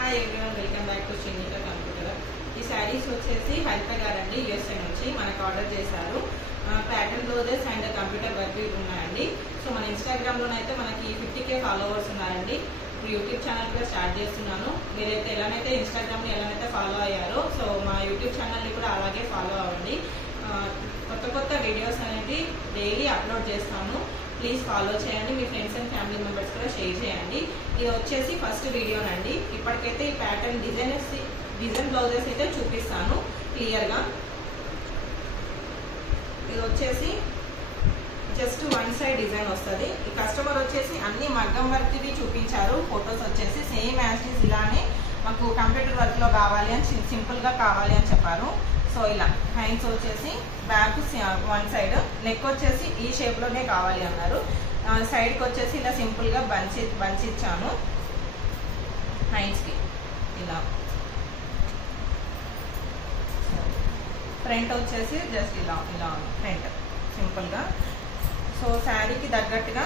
Hi everyone, welcome back to Srinitha computer. ఈ శారీస్ వచ్చేసి హరిత గారండి యూఎస్ఏ నుంచి మనకు ఆర్డర్ చేశారు. Pattern blouses and computer work ఉన్నాయండి. సో మన ఇన్స్టాగ్రామ్లోనైతే మనకి 50K ఫాలోవర్స్ ఉన్నారండి. ఇప్పుడు యూట్యూబ్ ఛానల్ కూడా స్టార్ట్ చేస్తున్నాను. మీరైతే ఎలానైతే ఇన్స్టాగ్రామ్ని ఎలానైతే ఫాలో అయ్యారో సో మా యూట్యూబ్ ఛానల్ని కూడా అలాగే ఫాలో అవ్వండి. కొత్త కొత్త వీడియోస్ అనేది డైలీ అప్లోడ్ చేస్తాను. ప్లీజ్ ఫాలో చేయండి. మీ ఫ్రెండ్స్ అండ్ ఫ్యామిలీ మెంబర్స్ కూడా షేర్ చేయండి. ఇది వచ్చేసి ఫస్ట్ వీడియోనండి. ఇప్పటికైతే ఈ ప్యాటర్న్ డిజైన్ బ్లౌజెస్ అయితే చూపిస్తాను క్లియర్గా. ఇది వచ్చేసి జస్ట్ వన్ సైడ్ డిజైన్ వస్తుంది. ఈ కస్టమర్ వచ్చేసి అన్ని మగ్గం వర్క్వి చూపించారు. ఫొటోస్ వచ్చేసి సేమ్ యాజ్ ఇస్ ఇలానే మాకు కంప్యూటర్ వర్క్లో కావాలి అని సింపుల్గా కావాలి అని చెప్పారు. సో ఇలా హ్యాండ్స్ వచ్చేసి బ్యాక్ వన్ సైడ్, నెక్ వచ్చేసి ఈ షేప్లోనే కావాలి అన్నారు. సైడ్కి వచ్చేసి ఇలా సింపుల్గా బంచ్ ఇచ్చాను హ్యాండ్స్కి. ఇలా ఫ్రంట్ వచ్చేసి జస్ట్ ఇలా ఫ్రంట్ సింపుల్గా. సో శారీకి తగ్గట్టుగా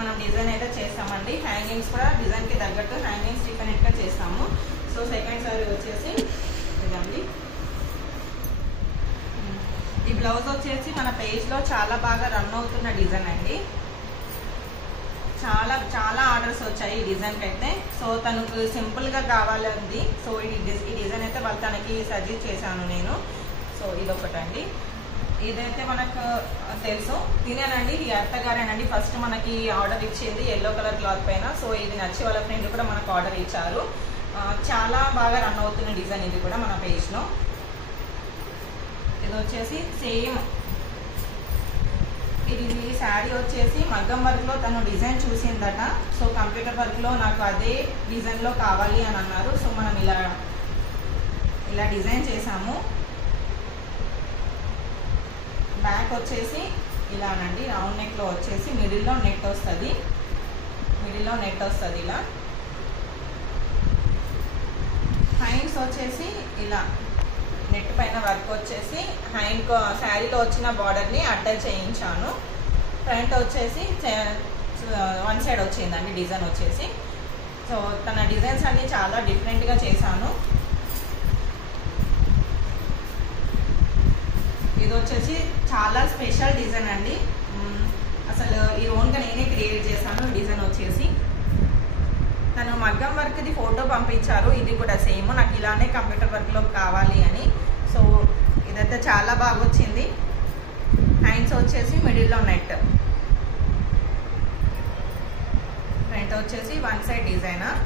మనం డిజైన్ అయితే చేస్తామండి. హ్యాంగింగ్స్ కూడా డిజైన్కి తగ్గట్టు హ్యాంగింగ్స్ డిఫరెంట్గా చేస్తాము. సో సెకండ్ శారీ వచ్చేసి ఇదండి. ఈ బ్లౌజ్ వచ్చేసి మన పేజ్లో చాలా బాగా రన్ అవుతున్న డిజైన్ అండి. చాలా ఆర్డర్స్ వచ్చాయి ఈ డిజైన్కి అయితే. సో తనకు సింపుల్గా కావాలండి. సో ఈ డిజైన్ అయితే వాళ్ళు తనకి సజెస్ట్ చేశాను నేను. సో ఇదొకటండి. ఇదైతే మనకు తెలుసు తినేనండి. ఈ అత్తగారేనండి ఫస్ట్ మనకి ఆర్డర్ ఇచ్చింది ఎల్లో కలర్ క్లాత్ పైన. సో ఇది నచ్చి వాళ్ళ ఫ్రెండ్ కూడా మనకు ఆర్డర్ ఇచ్చారు. చాలా బాగా రన్ అవుతున్న డిజైన్ ఇది కూడా మన పేజ్లో. ఇది వచ్చేసి సేమ్ ఇది శారీ వచ్చేసి మగ్గం వర్క్లో తను డిజైన్ చూసిందట. సో కంప్యూటర్ వర్క్లో నాకు అదే డిజైన్లో కావాలి అని అన్నారు. సో మనం ఇలా డిజైన్ చేసాము. బ్యాక్ వచ్చేసి ఇలానండి రౌండ్ నెక్లో వచ్చేసి మిడిల్లో నెట్ వస్తుంది. ఇలా హ్యాండ్స్ వచ్చేసి ఇలా నెట్ పైన వర్క్ వచ్చేసి హ్యాండ్ శారీలో వచ్చిన బార్డర్ని అటాచ్ చేయించాను. ఫ్రంట్ వచ్చేసి వన్ సైడ్ వచ్చిందండి డిజైన్ వచ్చేసి. సో తన డిజైన్స్ అన్ని చాలా డిఫరెంట్గా చేశాను. ఇది వచ్చేసి చాలా స్పెషల్ డిజైన్ అండి. అసలు ఈ ఓన్గా నేనే క్రియేట్ చేశాను డిజైన్ వచ్చేసి. తను మగ్గం వర్క్ది ఫోటో పంపించారు. ఇది కూడా సేమ్ నాకు ఇలానే కంప్యూటర్ వర్క్లో కావాలి అని. సో ఇదైతే చాలా బాగా వచ్చింది. హ్యాండ్స్ వచ్చేసి మిడిల్లో నెట్, ఫ్రంట్ వచ్చేసి one side designer.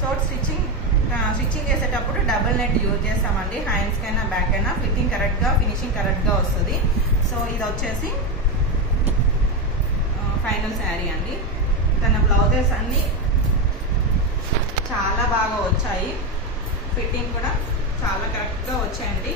So stitching చేసేటప్పుడు డబుల్ నెట్ యూజ్ చేస్తామండి. హ్యాండ్స్కి అయినా బ్యాక్ అయినా ఫిట్టింగ్ కరెక్ట్గా ఫినిషింగ్ కరెక్ట్గా వస్తుంది. సో ఇది వచ్చేసి ఫైనల్ శారీ అండి. తన బ్లౌజెస్ అన్నీ చాలా బాగా వచ్చాయి. ఫిట్టింగ్ కూడా చాలా కరెక్ట్గా వచ్చాయండి.